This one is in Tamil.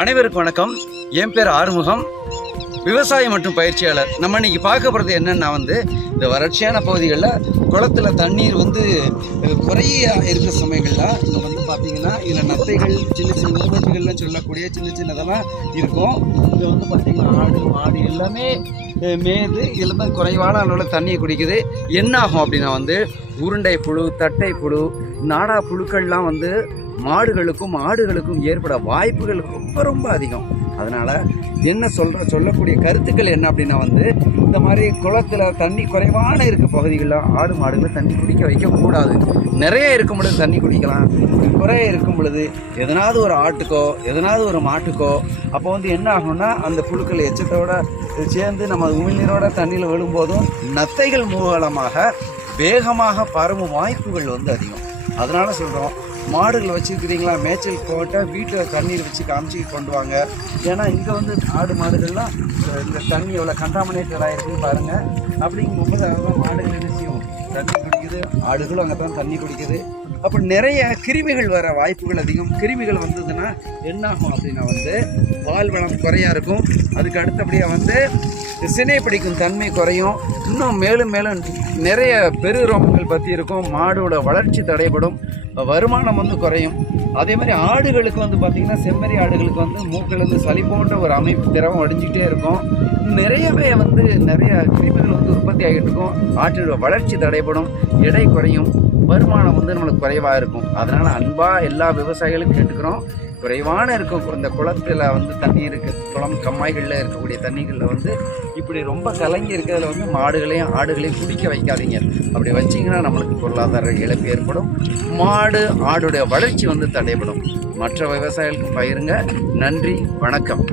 அனைவருக்கும் வணக்கம். என் பேர் ஆறுமுகம், விவசாயம் மற்றும் பயிற்சியாளர். நம்ம இன்னைக்கு பார்க்க போகிறது என்னன்னா இந்த வறட்சியான பகுதிகளில் குளத்துல தண்ணீர் குறைய இருக்கிற சமயங்களில் இங்கே பார்த்தீங்கன்னா இதில் நத்தைகள் சின்ன சின்ன மூவட்டுகள்லாம் சொல்லக்கூடிய சின்ன சின்னதெல்லாம் இருக்கும். இங்கே பார்த்தீங்கன்னா ஆடு மாடு எல்லாமே மேது இதில் தான் குறைவான அளவில் தண்ணியை குடிக்குது. என்ன ஆகும் அப்படின்னா உருண்டை புழு, தட்டை புழு, நாடா புழுக்கள்லாம் மாடுகளுக்கும் ஆடுகளுக்கும் ஏற்பட வாய்ப்புகள் ரொம்ப ரொம்ப அதிகம். அதனால் என்ன சொல்லக்கூடிய கருத்துக்கள் என்ன அப்படின்னா இந்த மாதிரி குளத்தில் தண்ணி குறைவான இருக்க பகுதிகளில் ஆடு மாடுகளை தண்ணி குடிக்க வைக்கக்கூடாது. நிறைய இருக்கும் பொழுது தண்ணி குடிக்கலாம், குறைய இருக்கும் பொழுது எதனாவது ஒரு ஆட்டுக்கோ எதனாவது ஒரு மாட்டுக்கோ அப்போ என்ன ஆகும்னா அந்த புழுக்கள் எச்சத்தோட சேர்ந்து நம்ம உமிழ்நீரோட தண்ணியில் விழும்போதும் நத்தைகள் மூலமாக வேகமாக பரவும் வாய்ப்புகள் அதிகம். அதனால் சொல்கிறோம், மாடுகள் வச்சுருக்கிறீங்களா, மேய்ச்சல் போட்டால் வீட்டில் தண்ணீர் வச்சு காமிச்சு கொண்டு வாங்க. ஏன்னா இங்கே ஆடு மாடுகள்லாம் இந்த தண்ணி எவ்வளோ கண்டாமினேட்டட் ஆகிருக்குன்னு பாருங்கள். அப்படிங்கும்போது அதெல்லாம் மாடுகள் என்ன செய்யும், தண்ணி குடிக்குது, ஆடுகளும் அங்கே தான் தண்ணி குடிக்குது. அப்போ நிறைய கிருமிகள் வர வாய்ப்புகள் அதிகம். கிருமிகள் வந்ததுன்னா என்ன ஆகும் அப்படின்னா பால்வளம் குறையா இருக்கும். அதுக்கு அடுத்தபடியாக சினை பிடிக்கும் தன்மை குறையும். இன்னும் மேலும் மேலும் நிறைய பெருரோமங்கள் பற்றி இருக்கும். மாடோட வளர்ச்சி தடைபடும், வருமானம் குறையும். அதே மாதிரி ஆடுகளுக்கு பார்த்திங்கன்னா செம்மறி ஆடுகளுக்கு மூக்கிலேருந்து சளி போன்ற ஒரு அமைப்பு திரவம் அடிஞ்சிக்கிட்டே இருக்கும். நிறையவே நிறைய கிருமிகள் உற்பத்தி ஆகிட்டு இருக்கும். ஆட்டோட வளர்ச்சி தடைபடும், எடை குறையும், வருமானம் நம்மளுக்கு குறைவாக இருக்கும். அதனால் அன்பாக எல்லா விவசாயிகளும் கேட்டுக்கிறோம், குறைவான இருக்கும் இந்த குளத்தில் தண்ணி இருக்குது, குளம் கம்மாய்களில் இருக்கக்கூடிய தண்ணிகளில் இப்படி ரொம்ப கலங்கி இருக்கிறதுல மாடுகளையும் ஆடுகளையும் குடிக்க வைக்காதீங்க. அப்படி வச்சிங்கன்னா நம்மளுக்கு பொருளாதார இழப்பு ஏற்படும், மாடு ஆடுடைய வளர்ச்சி தடைபடும். மற்ற விவசாயிகளுக்கும் பயிருங்க. நன்றி, வணக்கம்.